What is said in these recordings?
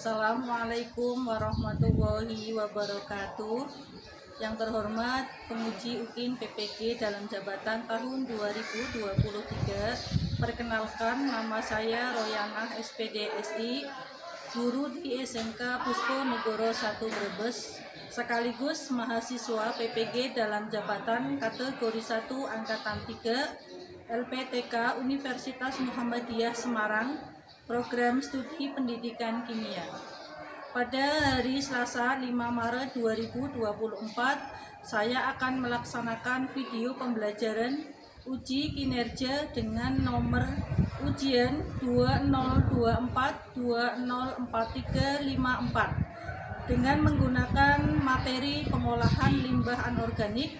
Assalamualaikum warahmatullahi wabarakatuh. Yang terhormat penguji UKIN PPG dalam jabatan tahun 2023. Perkenalkan, nama saya Royanah SPD SI, guru di SMK Puspo Negoro 1 Brebes, sekaligus mahasiswa PPG dalam jabatan kategori 1 angkatan 3 LPTK Universitas Muhammadiyah Semarang, program studi pendidikan kimia. Pada hari Selasa 5 Maret 2024, saya akan melaksanakan video pembelajaran uji kinerja dengan nomor ujian 2024-204354 dengan menggunakan materi pengolahan limbah anorganik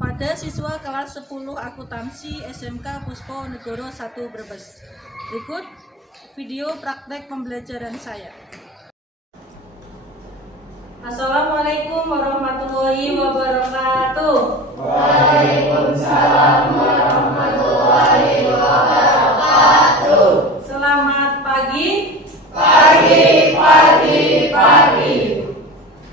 pada siswa kelas 10 akuntansi SMK Puspo Negoro 1 Brebes. Berikut video praktek pembelajaran saya. Assalamualaikum warahmatullahi wabarakatuh. Waalaikumsalam warahmatullahi wabarakatuh. Selamat pagi. Pagi.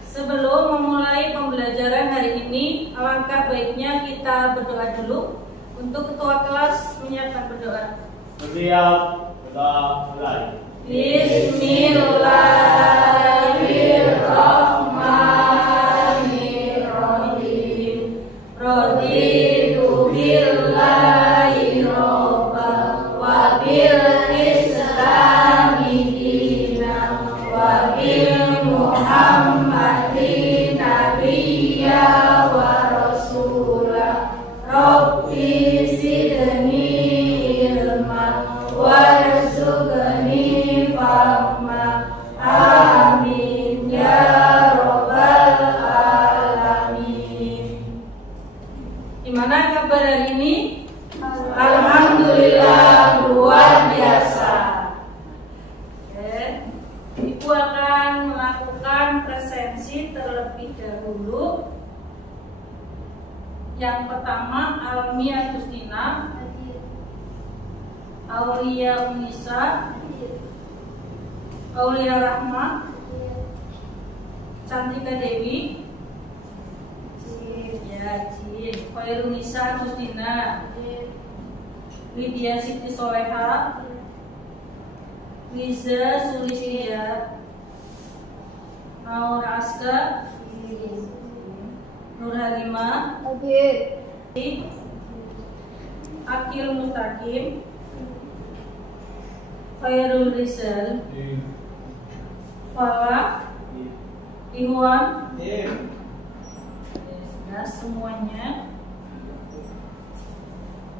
Sebelum memulai pembelajaran hari ini, alangkah baiknya kita berdoa dulu. Untuk ketua kelas menyiapkan berdoa. Siap, kita mulai. Bismillahirrahmanirrahim. Raditu billahi robba wa bil islami dina wa bil muhammadin nabiyya wa rasulah. Rabbi zidni warzuqni fahma, amin ya robbal alamin. Gimana kabar hari ini? Alhamdulillah luar biasa. Oke. Ibu akan melakukan presensi terlebih dahulu. Yang pertama, Almi Agustina, Aulia Unisa, Aulia Rahma, Cantika Dewi, Khairunisa Agustina, Lydia Siti Soleha, Liza Sulistia, Naura Aska, Nur Halimah, Akil Mustaqim, Khairul Rizal, Falah, Ikhwan, sudah semuanya.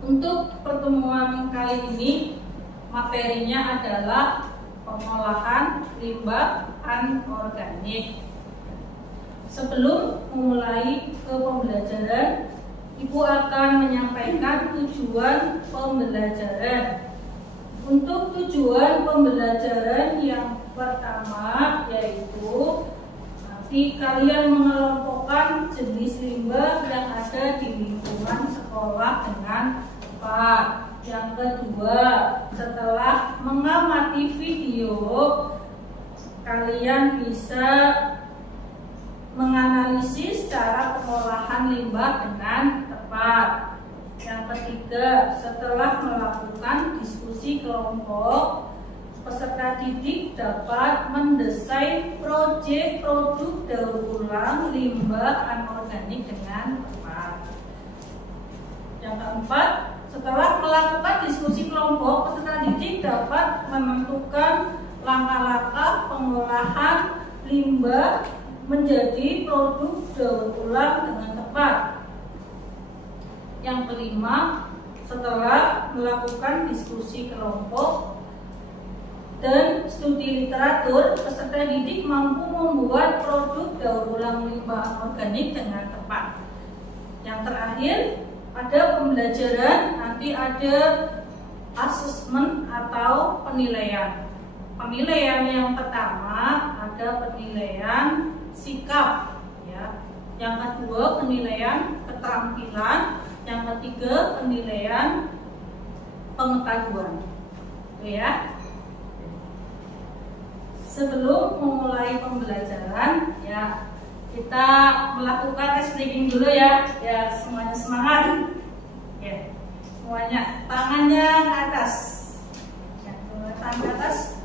Untuk pertemuan kali ini, materinya adalah pengolahan limbah anorganik. Sebelum memulai ke pembelajaran, Ibu akan menyampaikan tujuan pembelajaran. Untuk tujuan pembelajaran yang pertama yaitu nanti kalian mengelompokkan jenis limbah yang ada di lingkungan sekolah dengan tepat. Yang kedua, setelah mengamati video, kalian bisa menganalisis cara pengolahan limbah dengan tepat. Yang ketiga, setelah melakukan diskusi kelompok, peserta didik dapat mendesain proyek produk daur ulang limbah anorganik dengan tepat. Yang keempat, setelah melakukan diskusi kelompok, peserta didik dapat menentukan langkah-langkah pengolahan limbah menjadi produk daur ulang dengan tepat. Yang kelima, setelah melakukan diskusi kelompok dan studi literatur, peserta didik mampu membuat produk daur ulang limbah anorganik dengan tepat. Yang terakhir, pada pembelajaran nanti ada asesmen atau penilaian. Penilaian yang pertama ada penilaian sikap, ya. Yang kedua penilaian keterampilan. Yang ketiga penilaian pengetahuan. Oke ya. sebelum memulai pembelajaran ya kita melakukan ice breathing dulu ya. Ya semuanya semangat. Ya semuanya tangannya ke atas. Ya, tangan ke atas.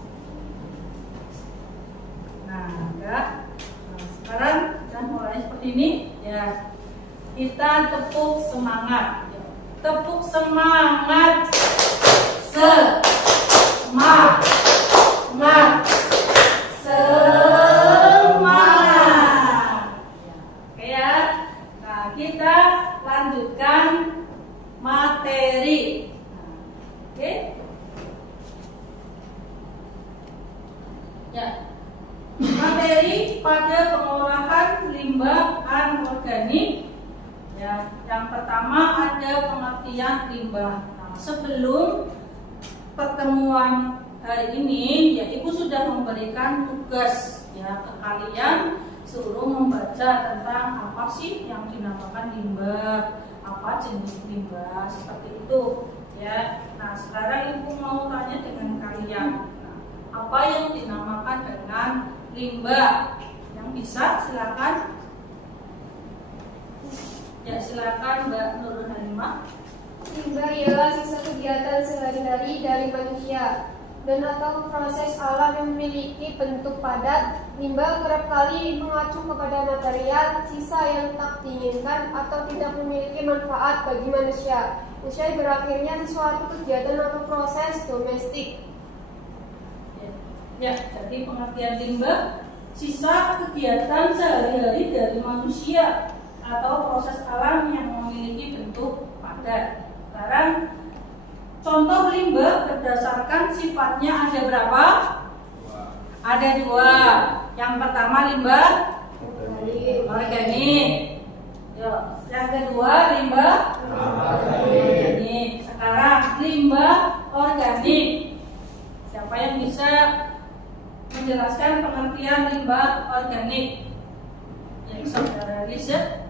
Nah, udah. Nah, sekarang kita mulai seperti ini ya. Kita tepuk semangat. Ya. Tepuk semangat. Semangat. Semangat. Oke ya. Nah, kita lanjutkan materi. Oke. Ya. Materi pada pengolahan limbah anorganik. Ya, yang pertama ada pengertian limbah. Nah, sebelum pertemuan hari ini, ya Ibu sudah memberikan tugas ya ke kalian, suruh membaca tentang apa sih yang dinamakan limbah, apa jenis limbah seperti itu. Ya, nah sekarang Ibu mau tanya dengan kalian, nah, apa yang dinamakan dengan limbah? Yang bisa silakan. Ya silakan Mbak Nurul Halimah. Limbah ialah sisa kegiatan sehari-hari dari manusia dan atau proses alam yang memiliki bentuk padat. Limbah kerap kali mengacu kepada material sisa yang tak diinginkan atau tidak memiliki manfaat bagi manusia, usai berakhirnya di suatu kegiatan atau proses domestik. Ya, jadi pengertian limbah sisa kegiatan sehari-hari dari manusia atau proses alam yang memiliki bentuk padat. Sekarang contoh limbah berdasarkan sifatnya ada berapa? Ada dua. Yang pertama limbah organik. Yang kedua limbah organik. Sekarang limbah organik. Siapa yang bisa menjelaskan pengertian limbah organik? Yang saudara Lisa.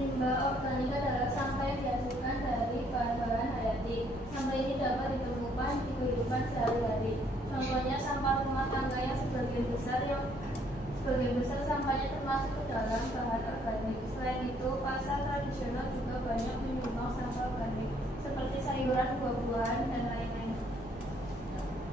Limbah organik adalah sampah yang dihasilkan dari bahan-bahan hayati. Sampah ini dapat ditemukan di kehidupan sehari-hari. Contohnya sampah rumah tangga yang sebagian besar sampahnya termasuk ke dalam bahan organik. Selain itu, pasar tradisional juga banyak menyumbang sampah organik seperti sayuran, buah-buahan, dan lain-lain.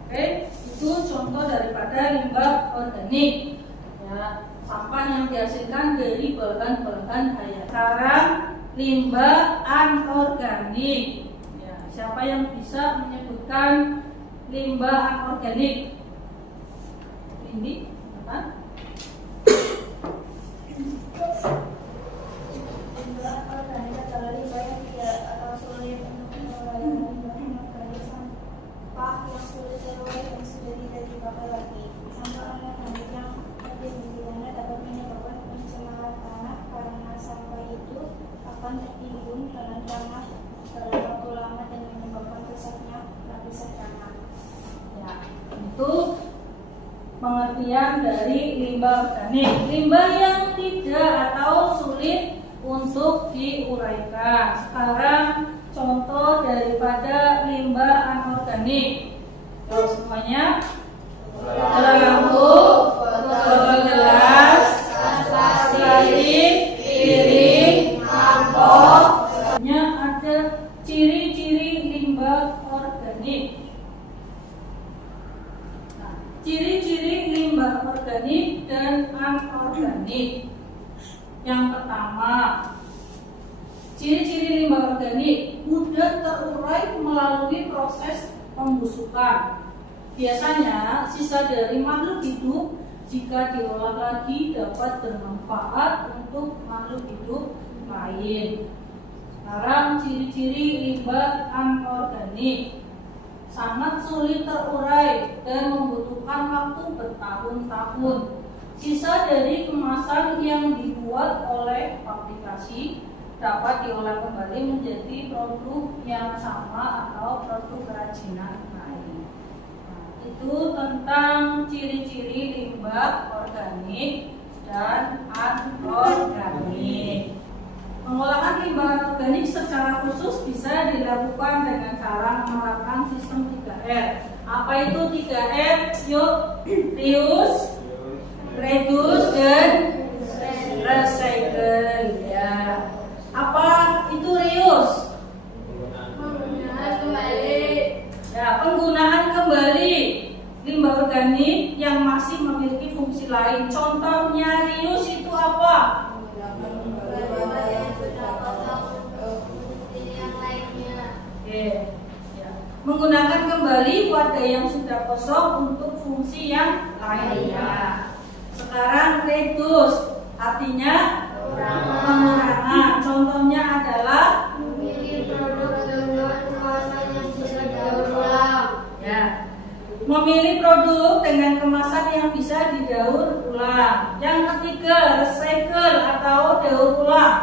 Oke, itu contoh daripada limbah organik. Ya, sampah yang dihasilkan dari bahan-bahan hayati. Sekarang limbah anorganik. Ya, siapa yang bisa menyebutkan limbah anorganik? Ini apa? Limbah organik adalah limbah yang tidak atau sulit untuk mengolah limbah anorganik sampah yang sulit terurai dan sudah tidak dipakai lagi. Sampah anorganik yang pembuangannya dapat menyebabkan pencemaran tanah karena sampah itu akan tertimbun dengan tanah dalam waktu lama dan menyebabkan rusaknya lapisan tanah. Ya, itu pengertian dari limbah organik. Limbah yang tidak atau sulit untuk diuraikan. Sekarang contoh daripada limbah anorganik. Kalau semuanya lampu, botol gelas, plastik, piring, mangkok. Ada ciri-ciri limbah organik. Nah, ciri-ciri limbah organik dan anorganik. Yang pertama, ciri-ciri limbah organik mudah terurai melalui proses pembusukan. Biasanya sisa dari makhluk hidup jika diolah lagi dapat bermanfaat untuk makhluk hidup lain. Sekarang ciri-ciri limbah anorganik sangat sulit terurai dan membutuhkan waktu bertahun-tahun. Sisa dari kemasan yang dibuat oleh aplikasi dapat diolah kembali menjadi produk yang sama atau produk kerajinan lain. Itu tentang ciri-ciri limbah organik dan anorganik. Pengolahan limbah anorganik secara khusus bisa dilakukan dengan sekarang menerapkan sistem 3R. Apa itu 3R? Yuk, reuse, reduce, dan recycle. Ya. Apa itu reuse? Penggunaan kembali. Ya, penggunaan kembali limbah organik yang masih memiliki fungsi lain. Contohnya reuse itu apa? Menggunakan kembali wadah yang sudah kosong untuk fungsi yang lainnya. Sekarang reduce artinya pengurangan. Contohnya adalah Memilih produk dengan kemasan yang bisa didaur ulang. ya, memilih produk dengan kemasan yang bisa didaur ulang. Yang ketiga, recycle atau daur ulang.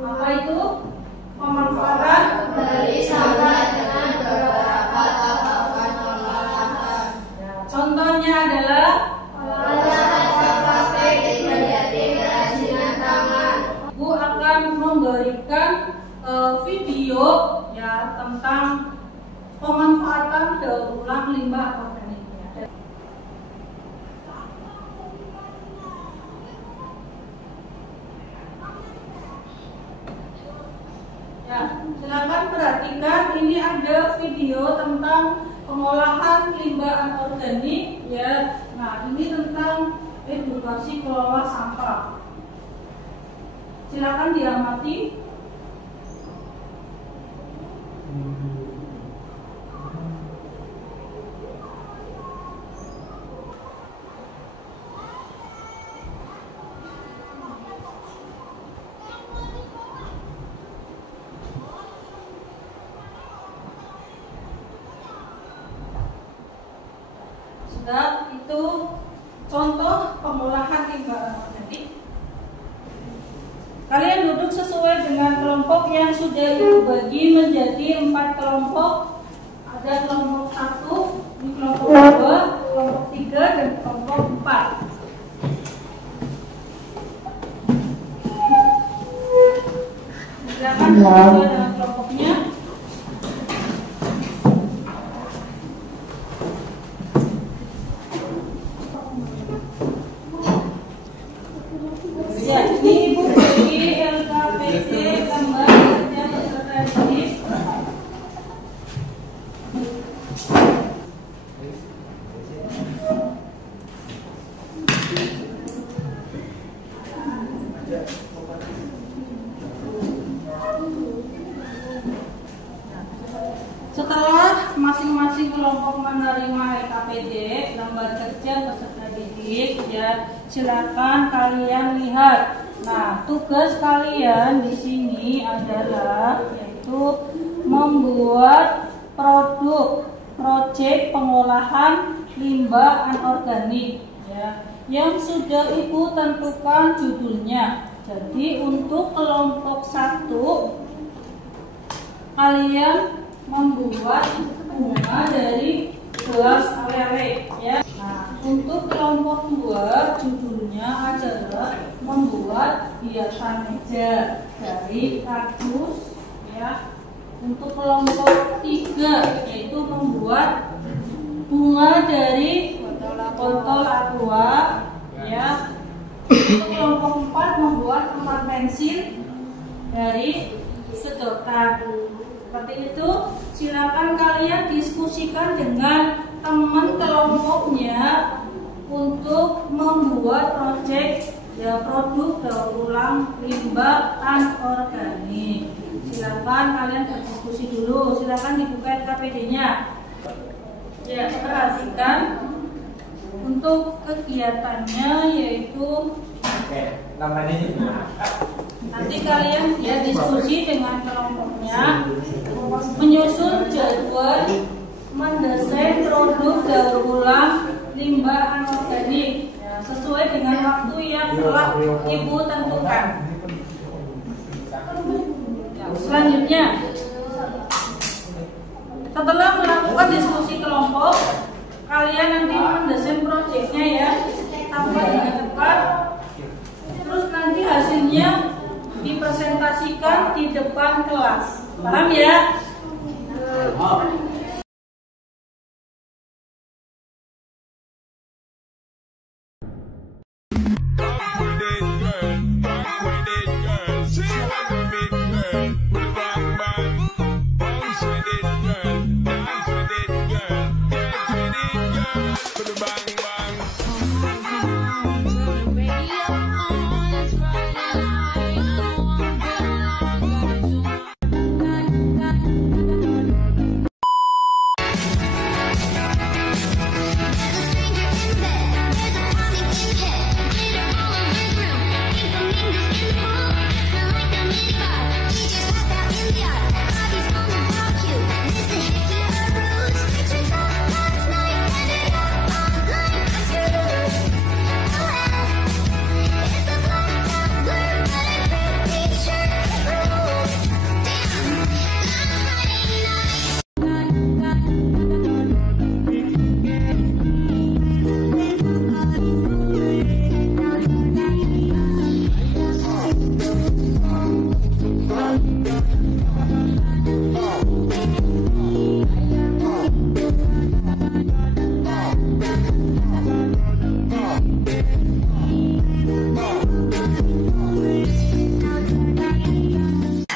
Apa itu? Pemanfaatan Kembali sampah dengan beberapa tahapan olahan. Contohnya adalah Olahan sampah plastik menjadi kerajinan tangan. Bu akan memberikan video ya tentang pemanfaatan daur ulang limbah organiknya. Ya, silakan perhatikan, ini ada video tentang pengolahan limbah anorganik ya. Nah, ini tentang edukasi kelola sampah. Silakan diamati. Sudah, itu contoh pengolahan limbah anorganik. Kalian duduk sesuai dengan kelompok yang sudah Ibu bagi menjadi 4 kelompok. Ada kelompok 1, ini kelompok 2, kelompok 3, dan kelompok 4. Silakan sesuai dengan kelompoknya. Ya, ini Ibu bagi LKPD gambar kerja peserta didik. Setelah masing-masing kelompok menerima LKPD lembar kerja peserta didik, ya silakan kalian lihat. Nah, tugas kalian di sini adalah yaitu membuat produk proyek pengolahan limbah anorganik ya, yang sudah Ibu tentukan judulnya. Jadi untuk kelompok 1 kalian membuat bunga dari gelas awele ya. Nah, untuk kelompok 2 judulnya adalah membuat hiasan meja dari kardus ya. Untuk kelompok 3 yaitu membuat bunga dari botol aqua ya. Untuk kelompok 4 membuat tempat pensil dari sedotan. Seperti itu, silakan kalian diskusikan dengan teman kelompoknya untuk membuat proyek ya produk daur ulang limbah anorganik. Silakan kalian berdiskusi dulu. Silakan dibuka KPD-nya. Ya, perhatikan untuk kegiatannya yaitu nanti kalian ya diskusi dengan kelompoknya, menyusun jadwal mendesain produk daur ulang limbah anorganik ya, sesuai dengan waktu yang telah Ibu tentukan. Selanjutnya, setelah melakukan diskusi kelompok, kalian nanti mendesain proyeknya ya sampai dengan tepat. Terus nanti hasilnya dipresentasikan di depan kelas. Paham ya?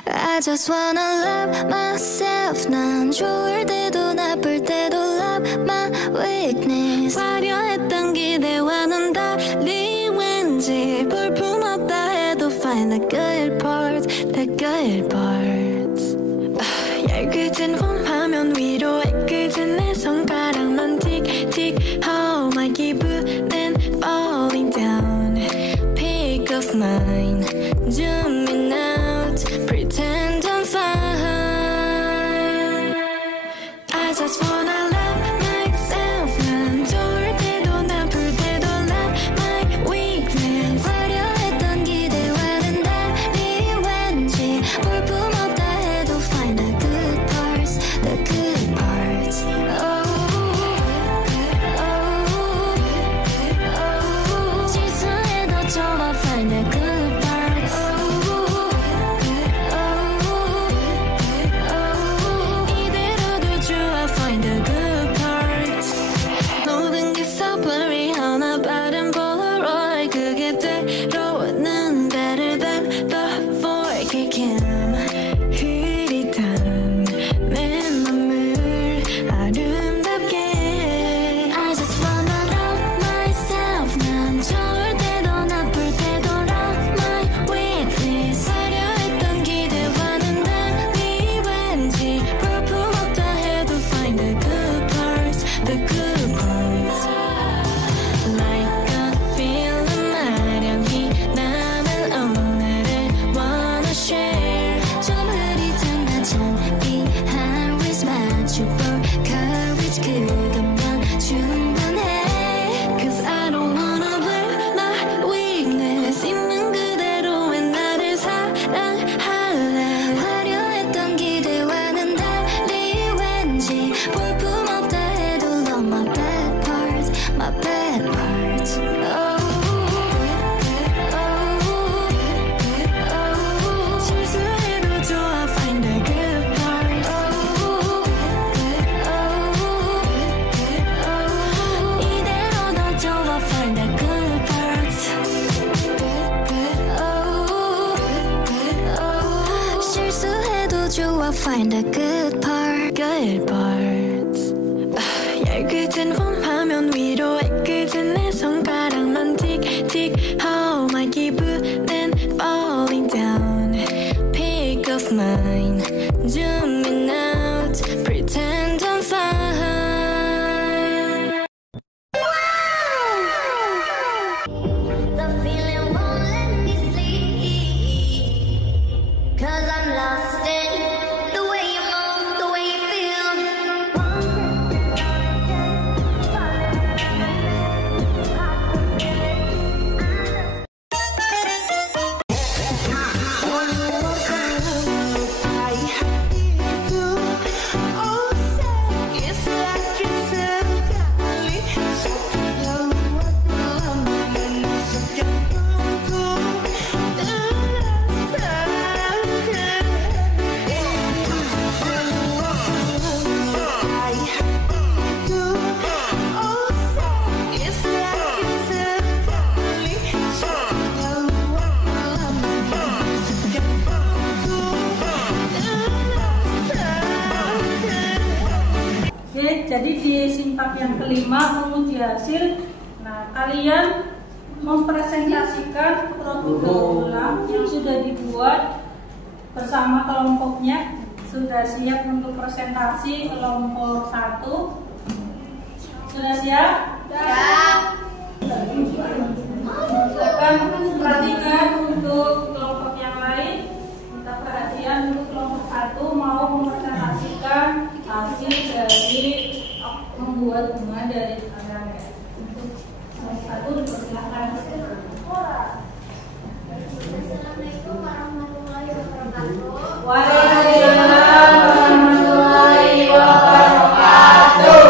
I just wanna love myself. 난 좋을 때도 나쁠 때도 love my weakness. 화려했던 기대와는 달리 왠지 볼품없다 해도 find the good parts, the good parts. 얇게진 폰화면 위로 애꿎은 내 손가락만 틱틱. How my 기분은 falling down. Pick of mine, zoom in out, pretend I'm fine. I just wanna love myself. 난 좋을 때도 나쁠 때도 love my weakness. 화려했던 기대와는 달리 왠지 볼품없다 해도 find the good parts, the good parts. 실수해도 좋아 find the good parts. 이대로도 좋아 find the good parts. 모든 게 so blurry 하나 빠른 Polaroid. 그게 때로는 better than before. 그게 흐릿한 내 맘을 아름답게. I just wanna love myself. 난 좋을 때도 나쁠 때도 love my weakness. 화려했던 기대와는 달리 왠지 볼품없다 해도 find the good parts, the good parts. Like a feeling 마련히 남은 오늘을 wanna share. 좀 흐릿한 나 창피한 risk 맞춰볼 courage. 그것만 충분해. Cause I don't wanna blame my weakness. 있는 그대로의 나를 사랑할래. 화려했던 기대와는 달리 왠지 볼품없다 해도 love my bad parts, my bad parts. 실수해도 좋아 find the good parts. 이대로도 좋아 find the good parts. 실수해도 좋아 find the good part, good parts. 얇게진 폰화면 위로 애꿎은 내 손가락만 틱틱. How my 기분은 falling down. Pick of mine, zoom in out, pretend I'm fine. The feeling won't let me sleep. 'Cause I'm lost in the way you move, the way you feel. jadi di simpak yang kelima menguji hasil. Nah, kalian mempresentasikan produk daur ulang yang sudah dibuat bersama kelompoknya. Sudah siap untuk presentasi kelompok 1? Sudah siap? Siap. Silakan perhatikan untuk kelompok yang lain. Kita perhatian untuk kelompok 1 mau mempresentasikan hasil dari membuat bunga dari tangan ya. Untuk kelompok 1 dipersilakan. Assalamualaikum warahmatullahi wabarakatuh. Waalaikumsalam warahmatullahi wabarakatuh.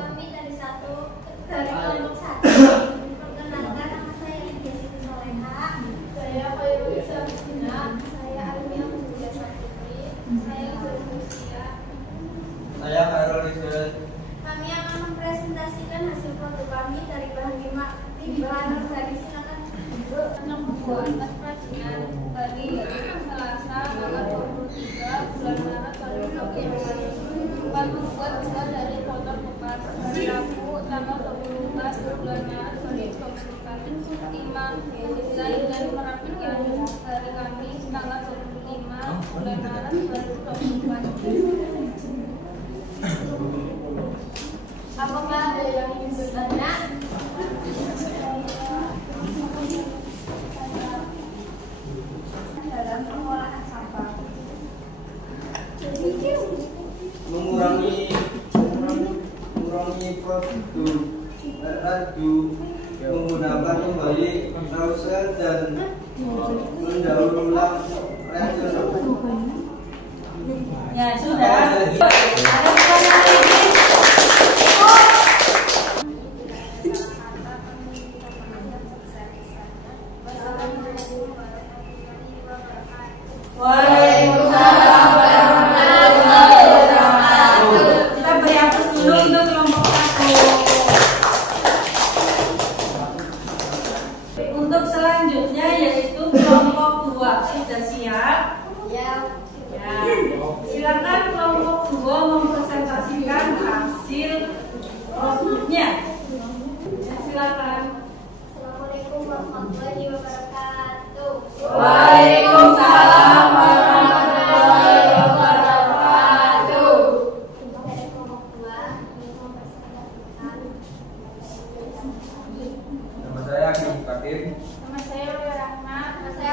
Kami dari kelompok 1. Perkenalkan, nama saya Lydia Siti Soleha. Saya Khairul Islam Istina. Saya Alumni Mulia Satri. Saya berusia. Saya Khairul Islam. Kami akan mempresentasikan hasil produk kami dari bahan limbah organik. Silakan. Membuat kerajinan dari Selasa tanggal 23 bulan Maret 2020. Membuat gula dari kotor bekas hari Rabu tanggal 24 bulan Maret 2020. Imam desain dan merapikan dari Kamis tanggal 25 bulan Maret 2024. Apakah ada yang ingin bertanya? Dalam pengolahan sampah. Mengurangi produk radu, menggunakan kembali browser dan mendaur ulang reagen. Ya sudah. Ada pertanyaan lagi? Waalaikumsalam warahmatullahi wabarakatuh. Kita beri aplaus dulu untuk kelompok 1. Untuk selanjutnya yaitu kelompok 2. Sudah siap? Ya. Ya. Silakan kelompok 2 mempresentasikan hasil produknya. Ya, silakan. Assalamualaikum warahmatullahi wabarakatuh. Waalaikumsalam warahmatullahi wabarakatuh. Dari kelompok 2 ingin mempresentasikan. Nama saya Kim Katim. Nama saya Roy Rahmat. Nama saya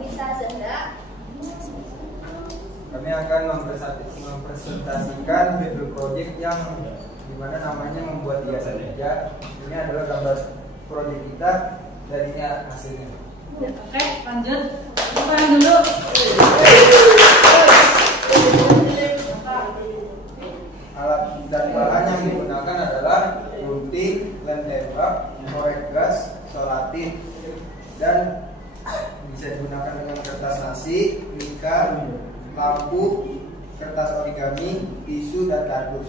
Lisa Zenda. Kami akan mempresentasikan field project yang dimana namanya membuat hiasan meja. Ini adalah gambar project kita dan ini hasilnya. Oke, lanjut. Bukan dulu. Alat dan bahan yang digunakan adalah gunting, lem tembak, korek gas, solatif, dan bisa digunakan dengan kertas nasi, mika, lampu, kertas origami, tisu, dan kardus.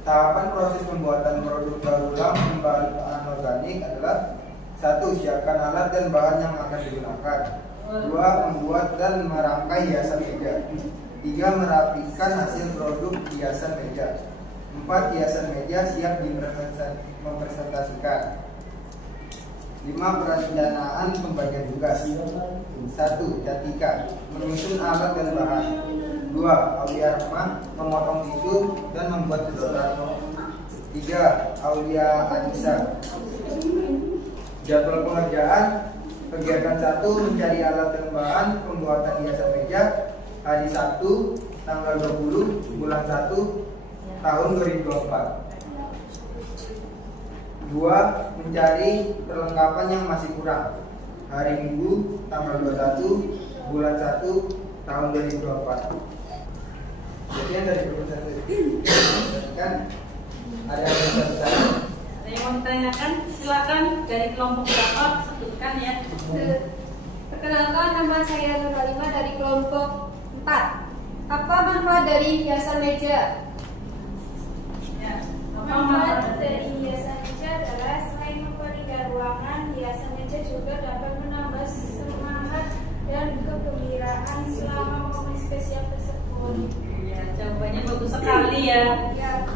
Tahapan proses pembuatan produk daur ulang limbah organik adalah: 1. Siapkan alat dan bahan yang akan digunakan. 2. Membuat dan merangkai hiasan meja. 3. Merapikan hasil produk hiasan meja. 4. Hiasan meja siap mempresentasikan. 5. Perencanaan pembagian tugas. 1. Catika, menyusun alat dan bahan. 2. Aulia Rahma, memotong tisu dan membuat sedotan. 3. Aulia Anissa, jadwal pengerjaan. Kegiatan 1, mencari alat dan bahan pembuatan hiasan meja. Hari 1 tanggal 20 bulan 1 tahun 2024. 2. Mencari perlengkapan yang masih kurang. Hari Minggu tanggal 21 bulan 1 tahun 2024. Jadi yang dari presentasi kan ada yang bertanya. Ada yang mau ditanyakan? Silakan dari kelompok berapa sebutkan ya. Perkenalkan, nama saya Nur Halimah dari kelompok 4. Apa manfaat dari hiasan meja? Ya. Apa Manfaat manfaat dari hiasan meja adalah selain memperindah ruangan, hiasan meja juga dapat menambah semangat dan kegembiraan selama momen spesial tersebut. Ya, jawabannya bagus sekali ya. Ya.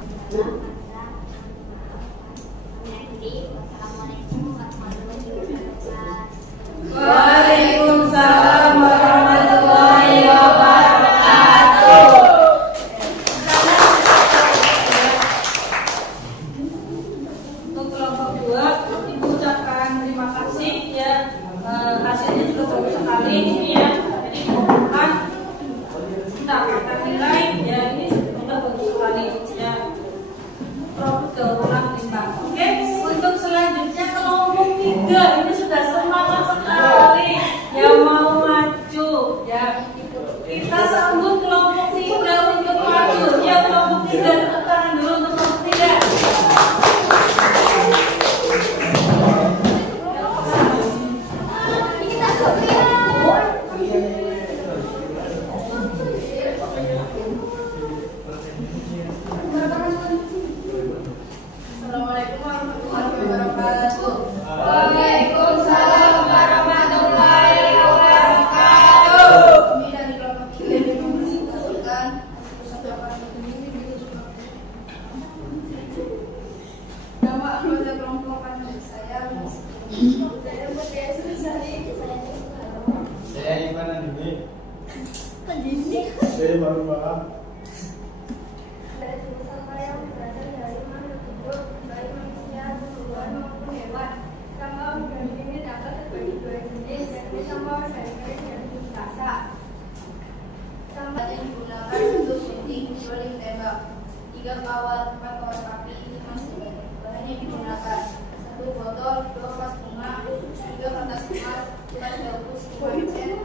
3 kawat, 4 kawat api, 5 sebagai bahan yang digunakan. 1 botol, 2 vas bunga, 3 kertas emas, 4 daun, 5 pen,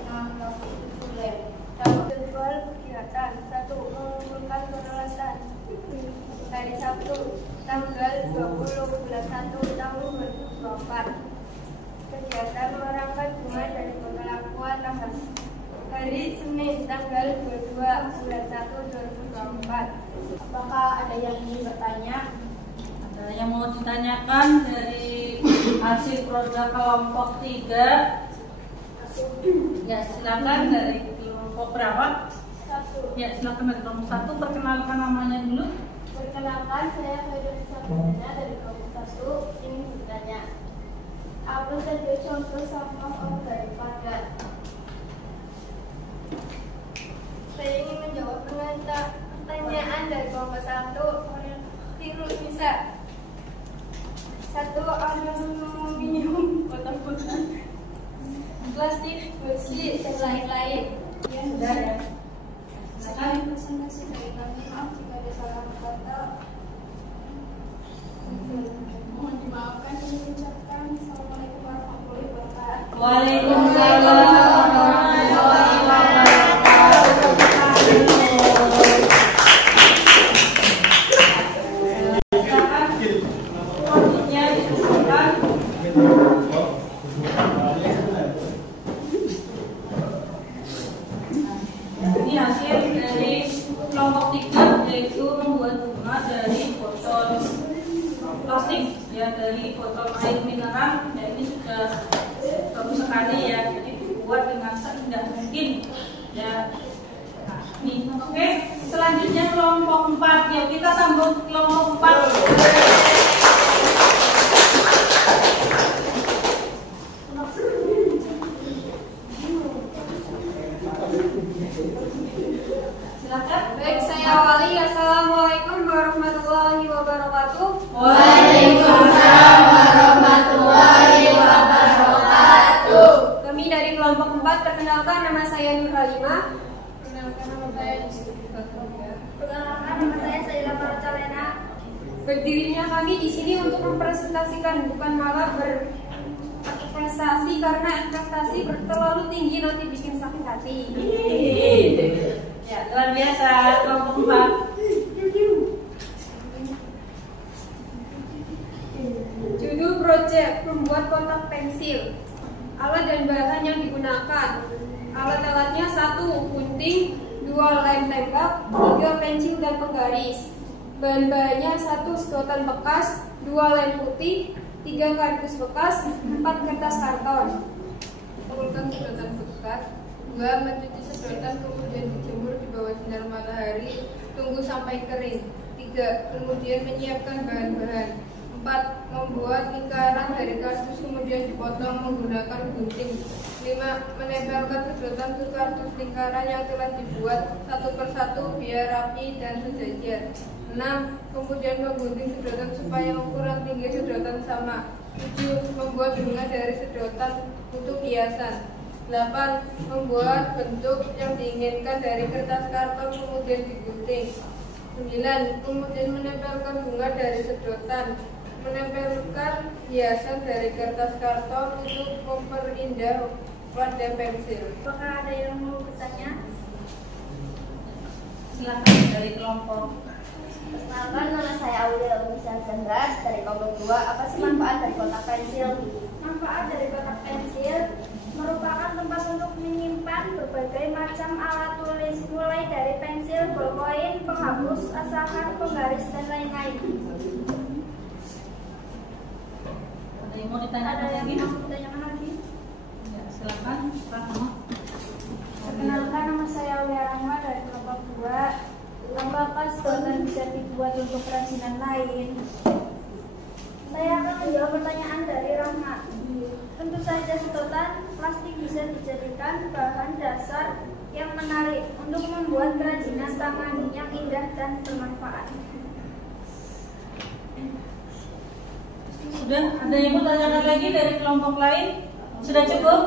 6 plastik, 7 lem. Jadwal kegiatan 1. Mengumpulkan peralatan hari Sabtu tanggal 20 bulan 1 tahun 2024. Kegiatan merangkai bunga dari pengelakuan nafas hari Senin tanggal 22 bulan 1 2024. Apakah ada yang ingin bertanya? Ada yang mau ditanyakan dari hasil program kelompok 3? Ya, silakan dari kelompok berapa? 1. Ya, silakan dari kelompok 1. Perkenalkan namanya dulu. Perkenalkan, saya Fedri Sabrina dari kelompok 1. Ini bertanya, apa saja contoh sampah organik padat? Saya ingin menjawab dengan pertanyaan dari kelompok 1. Tiru bisa. 1. Aluminium, botol-botol, plastik, besi, dan lain-lain. Ya, Sudah ya. Sekian presentasi dari kami. Maaf jika ada salah kata. Mohon dimaafkan dan diucapkan. Assalamualaikum warahmatullahi wabarakatuh. Waalaikumsalam warahmatullahi wabarakatuh. Silakan selanjutnya disebutkan. Ini hasil dari kelompok 3, yaitu membuat bunga dari botol plastik, ya, dari botol air mineral. Ya, ini sudah bagus sekali ya, jadi dibuat dengan seindah mungkin ya. Nah, nih, oke. Selanjutnya kelompok 4, ya, kita sambut kelompok 4. Silakan. Baik, saya awali. Assalamualaikum warahmatullahi wabarakatuh. Waalaikumsalam warahmatullahi wabarakatuh. Kami dari kelompok 4, perkenalkan nama saya Nur Halimah. Perkenalkan nama saya Yusuf. Perkenalkan nama saya Saila Marcalena. Berdirinya kami di sini untuk mempresentasikan, bukan malah berinvestasi, karena investasi terlalu tinggi nanti bikin sakit hati. Ya, luar biasa kelompok 4. Judul proyek membuat kotak pensil. Alat dan bahan yang digunakan. Alat-alatnya 1 gunting, 2 lem tembak, 3 pensil dan penggaris. Bahan-bahannya 1 sedotan bekas, 2 lem putih, 3 kardus bekas, 4 kertas karton. Kumpulkan sedotan bekas. 2. Mencuci sedotan kemudian dijemur di bawah sinar matahari, tunggu sampai kering. 3. Kemudian menyiapkan bahan-bahan. 4. Membuat lingkaran dari kardus kemudian dipotong menggunakan gunting. 5. Menempelkan sedotan ke kardus lingkaran yang telah dibuat satu persatu biar rapi dan sejajar. 6. Kemudian menggunting sedotan supaya ukuran tinggi sedotan sama. 7. Membuat bunga dari sedotan untuk hiasan. 8. Membuat bentuk yang diinginkan dari kertas karton kemudian digunting. 9. Kemudian menempelkan bunga dari sedotan. Menempelkan hiasan dari kertas karton untuk memperindah wadah pensil. Apakah ada yang mau bertanya? Silakan dari kelompok. Perkenalkan, nama saya Aulia Unisa Zahra dari kelompok 2. Apa sih manfaat dari kotak pensil? Manfaat dari kotak pensil merupakan tempat untuk menyimpan berbagai macam alat tulis, mulai dari pensil, ballpoint, penghapus, asahan, penggaris, dan lain-lain. Ada yang mau Ada ditanyakan yang lagi? mau bertanya lagi? Ya, silakan. Rahma. Perkenalkan, nama saya Aulia Rahma dari kelompok 2. Apakah sedotan bisa dibuat untuk kerajinan lain? Saya akan menjawab pertanyaan dari Rahma. Tentu saja sedotan plastik bisa dijadikan bahan dasar yang menarik untuk membuat kerajinan tangan yang indah dan bermanfaat. Sudah, ada yang mau tanyakan lagi dari kelompok lain? Sudah cukup?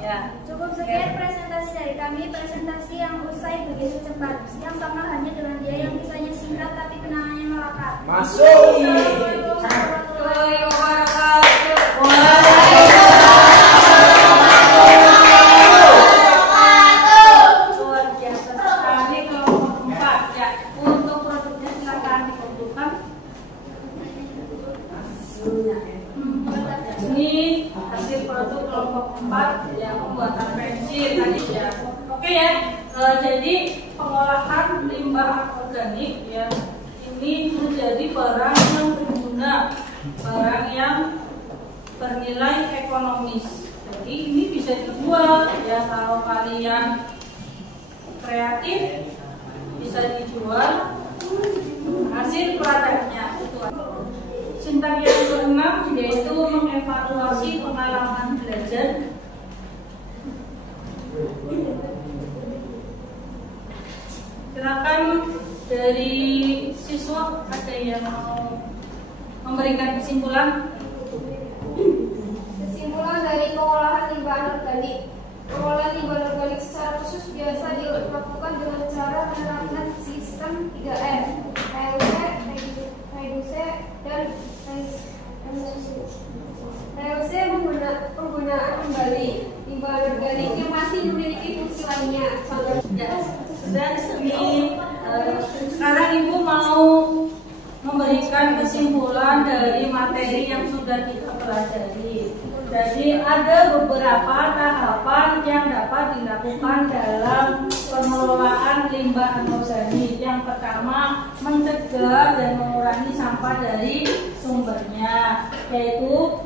Ya. Cukup sekian presentasi dari kami, presentasi yang usai begitu cepat, yang sama hanya dengan dia berat tapi kenangannya melekat. Masuk. Luar biasa sekali kelompok 4 ya. Untuk produknya silakan dikumpulkan. Ini hasil produk kelompok 4 yang pembuatan pensil tadi ya. Oke ya. Jadi pengolahan limbah organik ya ini menjadi barang yang berguna, barang yang bernilai ekonomis. Jadi ini bisa dijual ya, kalau kalian kreatif bisa dijual hasil produknya. Sintak yang keenam yaitu mengevaluasi pengalaman belajar. Silakan dari siswa ada yang mau memberikan kesimpulan. Kesimpulan dari pengolahan limbah anorganik. Pengolahan limbah organik secara khusus biasa dilakukan dengan cara menerapkan sistem 3R, reduce, dan reuse penggunaan kembali limbah organik yang masih memiliki fungsi lainnya. Dan sekarang Ibu mau memberikan kesimpulan dari materi yang sudah kita pelajari. Jadi ada beberapa tahapan yang dapat dilakukan dalam pengelolaan limbah anorganik. Yang pertama, mencegah dan mengurangi sampah dari sumbernya, yaitu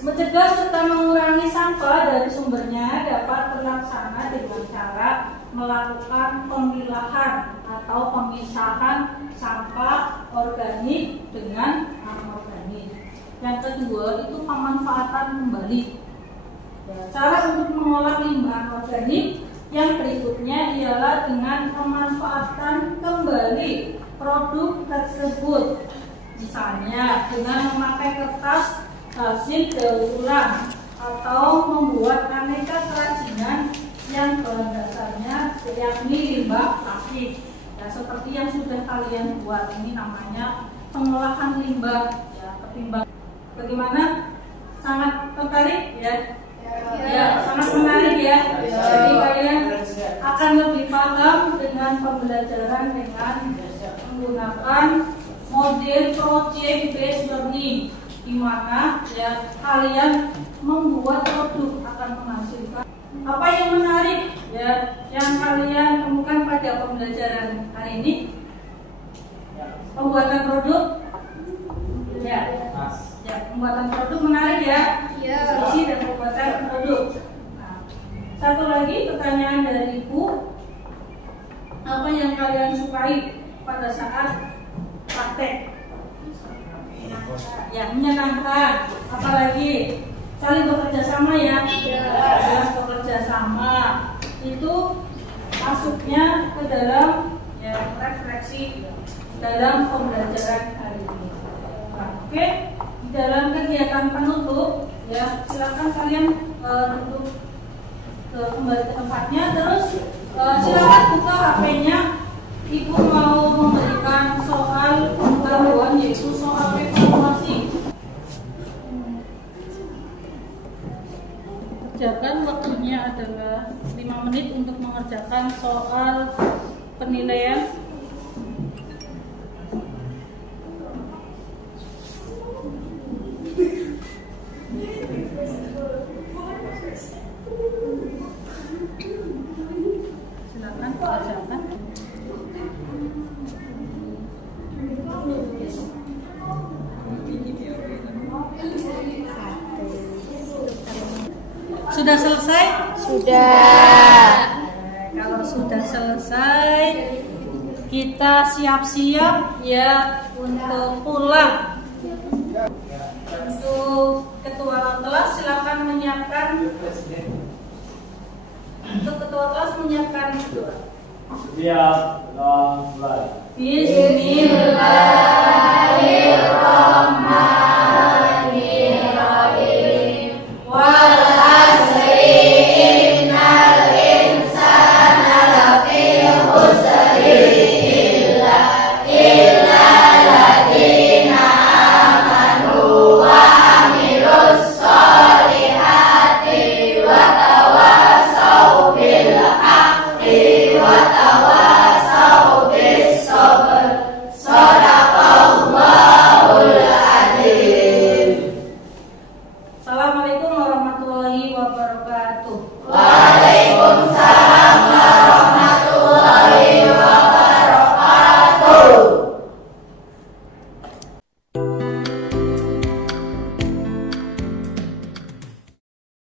mencegah serta mengurangi sampah dari sumbernya dapat terlaksana dengan cara melakukan pemilahan atau pemisahan sampah organik dengan anorganik. Yang kedua itu pemanfaatan kembali. Cara untuk mengolah limbah anorganik yang berikutnya ialah dengan pemanfaatan kembali produk tersebut. Misalnya dengan memakai kertas hasil daur ulang atau membuat aneka kerajinan yang bahan dasarnya yakni limbah plastik. Ya, seperti yang sudah kalian buat ini namanya pengolahan limbah ya, ketimbang. Bagaimana? Sangat tertarik ya? Ya, sangat menarik ya. Jadi kalian akan lebih paham dengan pembelajaran dengan menggunakan model project based learning, di mana ya kalian membuat produk akan menghasilkan apa yang menarik ya yang kalian temukan pada pembelajaran hari ini. Pembuatan produk ya, pembuatan produk menarik ya, fungsi dan pembuatan produk. Nah, satu lagi pertanyaan dari Ibu, apa yang kalian sukai pada saat praktek? Ya, menyenangkan. Apalagi saling bekerja sama ya. Bekerja sama itu masuknya ke dalam ya refleksi dalam pembelajaran hari ini. Nah, oke, di dalam kegiatan penutup ya silakan kalian untuk kembali ke tempatnya, terus silakan buka HP-nya. Ibu mau memberikan soal pengetahuan yaitu soal evaluasi. Kerjakan, waktunya adalah 5 menit untuk mengerjakan soal penilaian. Silakan kerjakan. Sudah selesai? Sudah. Kalau sudah selesai, kita siap-siap ya untuk pulang. Untuk ketua kelas silakan menyiapkan. Untuk ketua kelas menyiapkan. Siap, mulai. Bismillah.